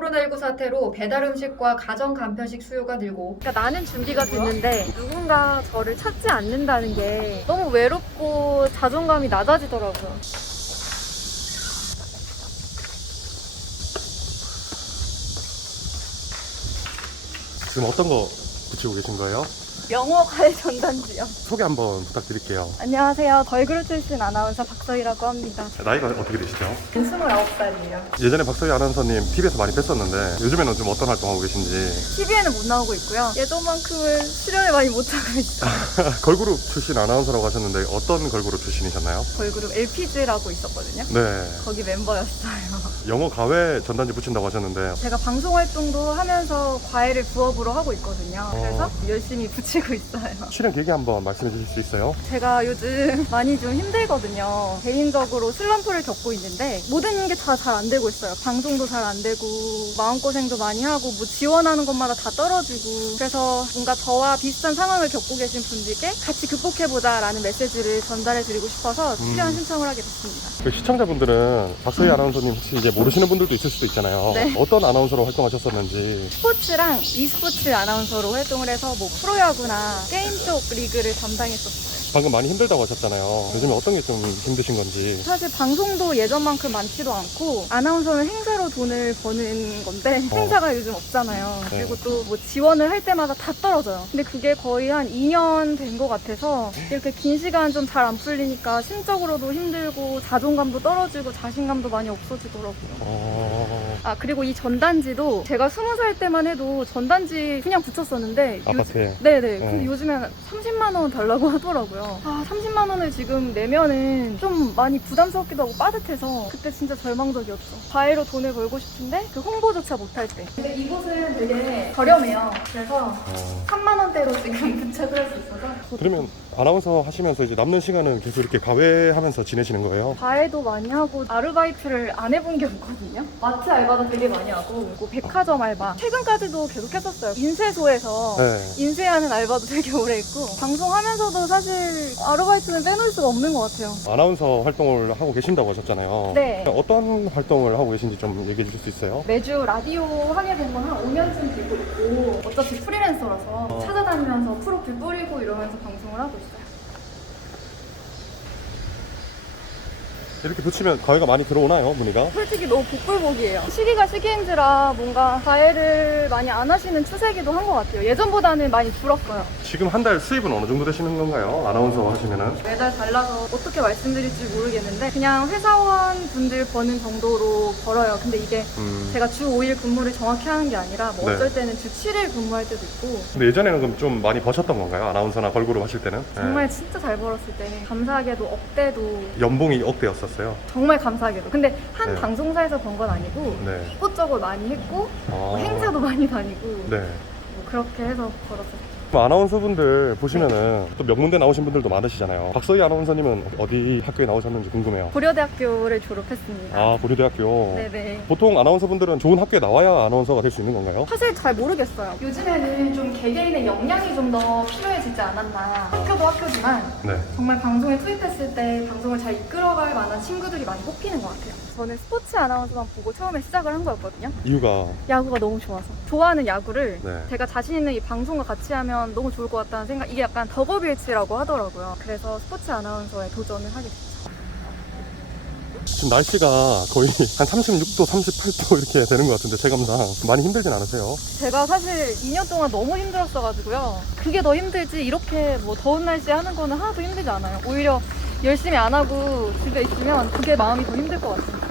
코로나19 사태로 배달 음식과 가정 간편식 수요가 늘고, 그러니까 나는 준비가 됐는데 누군가 저를 찾지 않는다는 게 너무 외롭고 자존감이 낮아지더라고요. 지금 어떤 거 붙이고 계신 거예요? 영어 과외 전단지요. 소개 한번 부탁드릴게요. 안녕하세요. 걸그룹 출신 아나운서 박서희라고 합니다. 나이가 어떻게 되시죠? 29살이에요. 예전에 박서희 아나운서님 TV에서 많이 뵀었는데 요즘에는 좀 어떤 활동하고 계신지. TV에는 못 나오고 있고요. 예전만큼은 출연을 많이 못하고 있어요. 걸그룹 출신 아나운서라고 하셨는데 어떤 걸그룹 출신이셨나요? 걸그룹 LPG라고 있었거든요. 네. 거기 멤버였어요. 영어 과외 전단지 붙인다고 하셨는데 제가 방송 활동도 하면서 과외를 부업으로 하고 있거든요. 그래서 열심히 붙이고 있어요. 출연 계기 한번 말씀해 주실 수 있어요? 제가 요즘 많이 좀 힘들거든요. 개인적으로 슬럼프를 겪고 있는데 모든 게 다 잘 안 되고 있어요. 방송도 잘 안 되고 마음고생도 많이 하고 뭐 지원하는 것마다 다 떨어지고, 그래서 뭔가 저와 비슷한 상황을 겪고 계신 분들께 같이 극복해보자 라는 메시지를 전달해드리고 싶어서 출연 신청을 하게 됐습니다. 그 시청자분들은 박서희 아나운서님 혹시 이제 모르시는 분들도 있을 수도 있잖아요. 네. 어떤 아나운서로 활동하셨었는지. 스포츠랑 e스포츠 아나운서로 활동을 해서 뭐 프로야구나 게임 쪽 리그를 담당했었어요. 방금 많이 힘들다고 하셨잖아요. 요즘에 어떤 게 좀 힘드신 건지. 사실 방송도 예전만큼 많지도 않고 아나운서는 행사로 돈을 버는 건데 행사가 요즘 없잖아요. 네. 그리고 또 뭐 지원을 할 때마다 다 떨어져요. 근데 그게 거의 한 2년 된 것 같아서 이렇게 긴 시간 좀 잘 안 풀리니까 심적으로도 힘들고 자존감도 떨어지고 자신감도 많이 없어지더라고요. 아, 그리고 이 전단지도 제가 20살 때만 해도 전단지 그냥 붙였었는데 아파트에. 네네. 근데 요즘엔 30만 원 달라고 하더라고요. 아, 30만 원을 지금 내면은 좀 많이 부담스럽기도 하고 빠듯해서 그때 진짜 절망적이었죠. 과외로 돈을 벌고 싶은데 그 홍보조차 못할 때. 근데 이곳은 되게 저렴해요. 그래서 3만 원대로 지금 부착을 할 수 있어서. 그러면 아나운서 하시면서 이제 남는 시간은 계속 이렇게 과외하면서 지내시는 거예요? 과외도 많이 하고 아르바이트를 안 해본 게 없거든요. 마트 알바도 되게 많이 하고 뭐 백화점 알바 최근까지도 계속 했었어요. 인쇄소에서 네. 인쇄하는 알바도 되게 오래 했고, 방송하면서도 사실 아르바이트는 빼놓을 수가 없는 것 같아요. 아나운서 활동을 하고 계신다고 하셨잖아요. 네. 어떤 활동을 하고 계신지 좀 얘기해 주실 수 있어요? 매주 라디오 하게 된 건 한 5년쯤 되고 있고, 어차피 프리랜서라서 찾아다니면서 프로필 뿌리고 이러면서 방송을 하고 있어요. 이렇게 붙이면 과외가 많이 들어오나요, 문의가? 솔직히 너무 복불복이에요. 시기가 시기인지라 뭔가 과외를 많이 안 하시는 추세기도 한 것 같아요. 예전보다는 많이 줄었어요. 지금 한 달 수입은 어느 정도 되시는 건가요? 아나운서 하시면은? 매달 달라서 어떻게 말씀드릴지 모르겠는데 그냥 회사원 분들 버는 정도로 벌어요. 근데 이게 제가 주 5일 근무를 정확히 하는 게 아니라 뭐 네. 어쩔 때는 주 7일 근무할 때도 있고. 근데 예전에는 그럼 좀 많이 버셨던 건가요? 아나운서나 걸그룹 하실 때는? 정말 진짜 잘 벌었을 때 감사하게도 억대도, 연봉이 억대였었어요. 정말 감사하게도. 근데 한 네. 방송사에서 번 건 아니고 네. 이것저것 많이 했고 뭐 아. 행사도 많이 다니고 네. 뭐 그렇게 해서 벌었어요. 아나운서분들 보시면은 또 명문대 나오신 분들도 많으시잖아요. 박서희 아나운서님은 어디 학교에 나오셨는지 궁금해요. 고려대학교를 졸업했습니다. 아, 고려대학교. 네네. 보통 아나운서분들은 좋은 학교에 나와야 아나운서가 될 수 있는 건가요? 사실 잘 모르겠어요. 요즘에는 좀 개개인의 역량이 좀 더 필요해지지 않았나. 학교도 학교지만 네. 정말 방송에 투입했을 때 방송을 잘 이끌어갈 만한 친구들이 많이 뽑히는 것 같아요. 저는 스포츠 아나운서만 보고 처음에 시작을 한 거였거든요. 이유가 야구가 너무 좋아서. 좋아하는 야구를 네. 제가 자신 있는 이 방송과 같이 하면 너무 좋을 것 같다는 생각, 이게 약간 덕업일치라고 하더라고요. 그래서 스포츠 아나운서에 도전을 하게 됐죠. 지금 날씨가 거의 한 36도, 38도 이렇게 되는 것 같은데 체감상 많이 힘들진 않으세요? 제가 사실 2년 동안 너무 힘들었어가지고요. 그게 더 힘들지 이렇게 뭐 더운 날씨에 하는 거는 하나도 힘들지 않아요. 오히려 열심히 안 하고 집에 있으면 그게 마음이 더 힘들 것 같아요.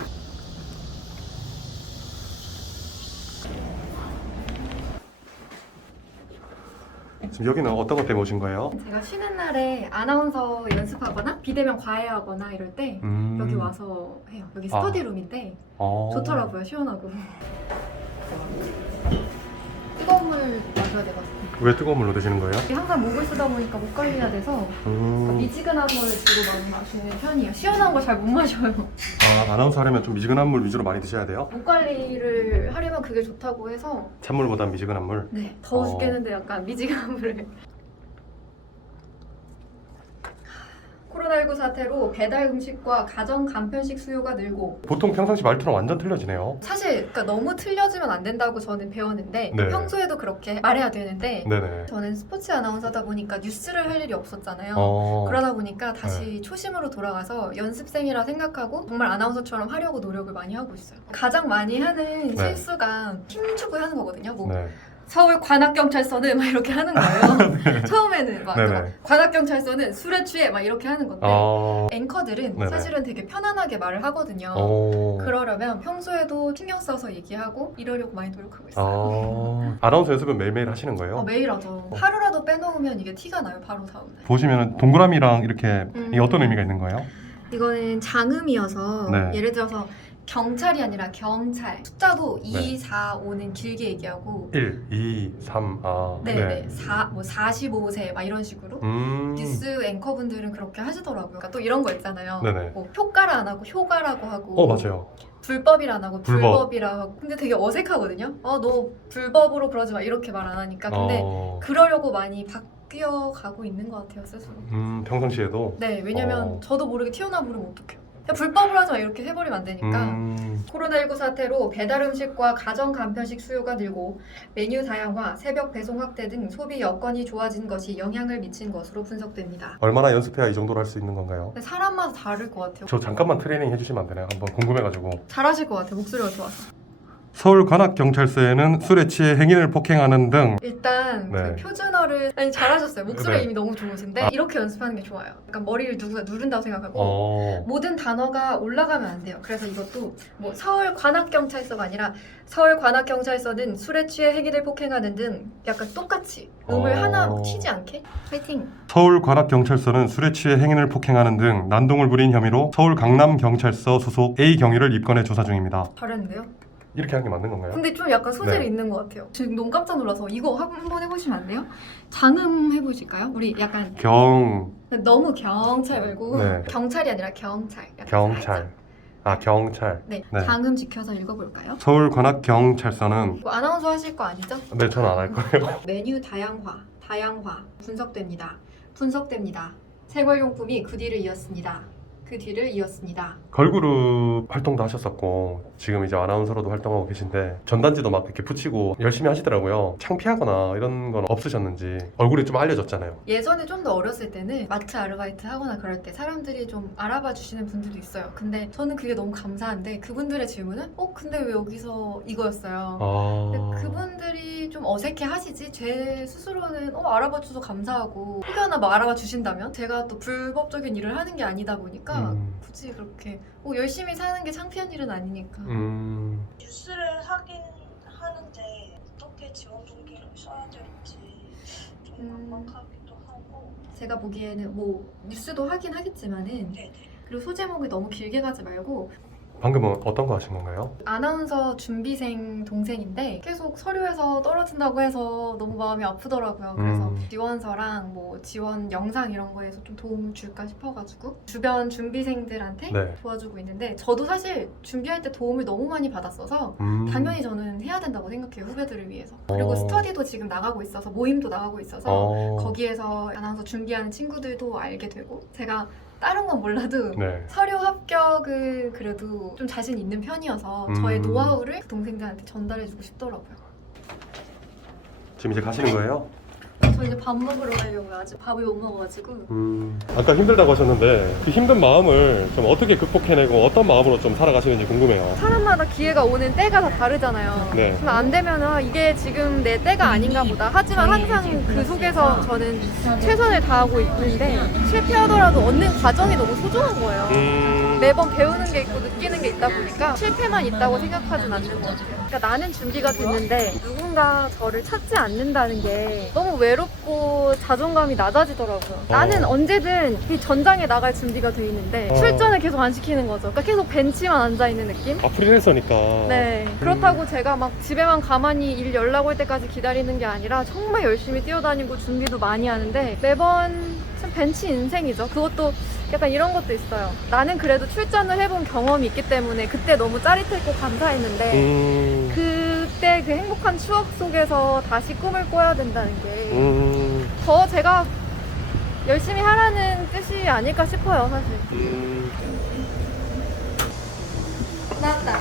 지금 여기는 어떤 것 때문에 오신 거예요? 제가 쉬는 날에 아나운서 연습하거나 비대면 과외하거나 이럴 때 여기 와서 해요. 여기 스터디룸인데 좋더라고요. 시원하고. 뜨거운 물 마셔야 돼가지고. 왜 뜨거운 물로 드시는 거예요? 항상 목을 쓰다 보니까 목 관리가 돼서 미지근한 걸 주로 많이 마시는 편이에요. 시원한 걸 잘 못 마셔요. 아, 아나운서 하려면 좀 미지근한 물 위주로 많이 드셔야 돼요? 목 관리를 하려면 그게 좋다고 해서. 찬물보다 미지근한 물? 네, 더워 죽겠는데 약간 미지근한 물을. 코로나19 사태로 배달 음식과 가정 간편식 수요가 늘고 보통 평상시 말투랑 완전 틀려지네요. 사실 그러니까 너무 틀려지면 안 된다고 저는 배웠는데 네. 평소에도 그렇게 말해야 되는데 네네. 저는 스포츠 아나운서다 보니까 뉴스를 할 일이 없었잖아요. 그러다 보니까 다시 초심으로 돌아가서 연습생이라 생각하고 정말 아나운서처럼 하려고 노력을 많이 하고 있어요. 가장 많이 하는 네. 실수가 힘주고 하는 거거든요. 뭐 네. 서울 관악경찰서는 막 이렇게 하는 거예요. 처음에는 막 네네. 관악경찰서는 술에 취해 막 이렇게 하는 건데 앵커들은 네네. 사실은 되게 편안하게 말을 하거든요. 그러려면 평소에도 신경 써서 얘기하고 이러려고 많이 노력하고 있어요. 아나운서 연습은 매일매일 하시는 거예요? 매일 하죠. 하루라도 빼놓으면 이게 티가 나요. 바로 다음날. 보시면 동그라미랑 이렇게 이게 어떤 의미가 있는 거예요? 이거는 장음이어서 네. 예를 들어서 경찰이 아니라 경찰 숫자도 2, 네. 4, 5는 길게 얘기하고 1, 2, 3, 네. 45세 막 이런 식으로 뉴스 앵커분들은 그렇게 하시더라고요. 그러니까 또 이런 거 있잖아요. 네네. 뭐 효과라 안 하고 효과라고 하고 맞아요. 불법이라 안 하고 불법. 불법이라 하고 근데 되게 어색하거든요. 너 불법으로 그러지 마 이렇게 말 안 하니까 근데 그러려고 많이 바뀌어 가고 있는 것 같아요 스스로. 평상시에도? 네, 왜냐면 저도 모르게 튀어나와 버리면 어떡해요. 그냥 불법으로 하지 마 이렇게 해버리면 안 되니까. 코로나19 사태로 배달 음식과 가정 간편식 수요가 늘고 메뉴 다양화, 새벽 배송 확대 등 소비 여건이 좋아진 것이 영향을 미친 것으로 분석됩니다. 얼마나 연습해야 이 정도로 할 수 있는 건가요? 근데 사람마다 다를 것 같아요. 저 잠깐만 트레이닝 해주시면 안 되나요? 한번 궁금해가지고. 잘하실 것 같아요. 목소리가 좋아서. 서울 관악경찰서에는 술에 취해 행인을 폭행하는 등 일단 네. 그 표준어를 아니 잘하셨어요. 목소리가 네. 이미 너무 좋으신데 이렇게 연습하는 게 좋아요. 약간 머리를 누가 누른다고 생각하고 모든 단어가 올라가면 안 돼요. 그래서 이것도 뭐 서울 관악경찰서가 아니라 서울 관악경찰서는 술에 취해 행인을 폭행하는 등 약간 똑같이 음을 하나 튀지 않게 파이팅! 서울 관악경찰서는 술에 취해 행인을 폭행하는 등 난동을 부린 혐의로 서울 강남경찰서 소속 A 경위를 입건해 조사 중입니다. 잘했는데요? 이렇게 하는 게 맞는 건가요? 근데 좀 약간 소질이 네. 있는 것 같아요. 지금 너무 깜짝 놀라서 이거 한번 해보시면 안 돼요? 장음 해보실까요? 우리 약간 너무 경찰 말고 네. 경찰이 아니라 경찰. 약간 경찰. 경찰. 네. 네. 장음 지켜서 읽어볼까요? 서울 관악경찰서는 뭐 아나운서 하실 거 아니죠? 네, 저는 안 할 거예요. 메뉴 다양화 분석됩니다. 생활용품이 그 뒤를 이었습니다. 걸그룹 활동도 하셨었고 지금 이제 아나운서로도 활동하고 계신데 전단지도 막 이렇게 붙이고 열심히 하시더라고요. 창피하거나 이런 건 없으셨는지. 얼굴이 좀 알려졌잖아요. 예전에 좀 더 어렸을 때는 마트 아르바이트 하거나 그럴 때 사람들이 좀 알아봐 주시는 분들도 있어요. 근데 저는 그게 너무 감사한데 그분들의 질문은 근데 왜 여기서 이거였어요. 근데 그분들이 좀 어색해 하시지 제 스스로는 알아봐 주셔서 감사하고 혹여나 뭐 알아봐 주신다면 제가 또 불법적인 일을 하는 게 아니다 보니까 굳이 그렇게 열심히 사는 게 창피한 일은 아니니까. 뉴스를 하긴 하는데 어떻게 지원 동기를 써야 될지 좀 막막하기도 하고. 제가 보기에는 뭐 뉴스도 하긴 하겠지만은 네네. 그리고 소제목이 너무 길게 가지 말고 방금은 어떤 거 하신 건가요? 아나운서 준비생 동생인데 계속 서류에서 떨어진다고 해서 너무 마음이 아프더라고요. 그래서 지원서랑 뭐 지원 영상 이런 거에서 좀 도움을 줄까 싶어가지고 주변 준비생들한테 네. 도와주고 있는데 저도 사실 준비할 때 도움을 너무 많이 받았어서 당연히 저는 해야 된다고 생각해요. 후배들을 위해서. 그리고 스터디도 지금 나가고 있어서 모임도 나가고 있어서 거기에서 아나운서 준비하는 친구들도 알게 되고 제가 다른 건 몰라도 네. 서류 합격은 그래도 좀 자신 있는 편이어서 저의 노하우를 그 동생들한테 전달해주고 싶더라고요. 지금 이제 가시는 거예요? 저 이제 밥 먹으러 가려고요. 아직 밥을 못 먹어가지고. 아까 힘들다고 하셨는데 그 힘든 마음을 좀 어떻게 극복해내고 어떤 마음으로 좀 살아가시는지 궁금해요. 사람마다 기회가 오는 때가 다 다르잖아요. 네. 안 되면 이게 지금 내 때가 아닌가 보다. 하지만 항상 그 속에서 저는 최선을 다하고 있는데 실패하더라도 얻는 과정이 너무 소중한 거예요. 매번 배우는 게 있고 느끼는 게 있다 보니까 실패만 있다고 생각하진 않는 것 같아요. 그러니까 나는 준비가 됐는데 누군가 저를 찾지 않는다는 게 너무 외롭고 자존감이 낮아지더라고요. 나는 언제든 이 전장에 나갈 준비가 돼 있는데 출전을 계속 안 시키는 거죠. 그러니까 계속 벤치만 앉아 있는 느낌? 프리랜서니까. 네. 그렇다고 제가 막 집에만 가만히 일 연락 올 때까지 기다리는 게 아니라 정말 열심히 뛰어다니고 준비도 많이 하는데 매번 참 벤치 인생이죠. 그것도 약간 이런 것도 있어요. 나는 그래도 출전을 해본 경험이 있기 때문에 그때 너무 짜릿했고 감사했는데 그때 그 행복한 추억 속에서 다시 꿈을 꿔야 된다는 게 더 제가 열심히 하라는 뜻이 아닐까 싶어요, 사실. 나왔다.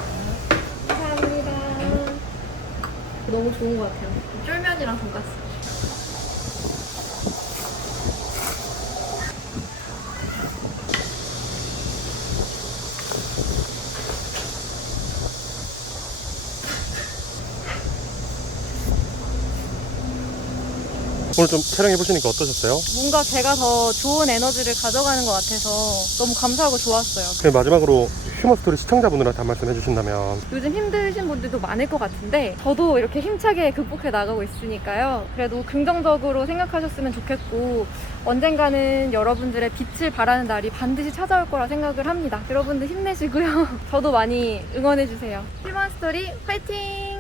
감사합니다. 너무 좋은 것 같아요. 쫄면이랑 돈가스. 오늘 좀 촬영해 보시니까 어떠셨어요? 뭔가 제가 더 좋은 에너지를 가져가는 것 같아서 너무 감사하고 좋았어요. 네, 마지막으로 휴머 스토리 시청자분들한테 한 말씀 해주신다면. 요즘 힘드신 분들도 많을 것 같은데 저도 이렇게 힘차게 극복해 나가고 있으니까요. 그래도 긍정적으로 생각하셨으면 좋겠고 언젠가는 여러분들의 빛을 발하는 날이 반드시 찾아올 거라 생각을 합니다. 여러분들 힘내시고요. 저도 많이 응원해주세요. 휴먼 스토리 화이팅!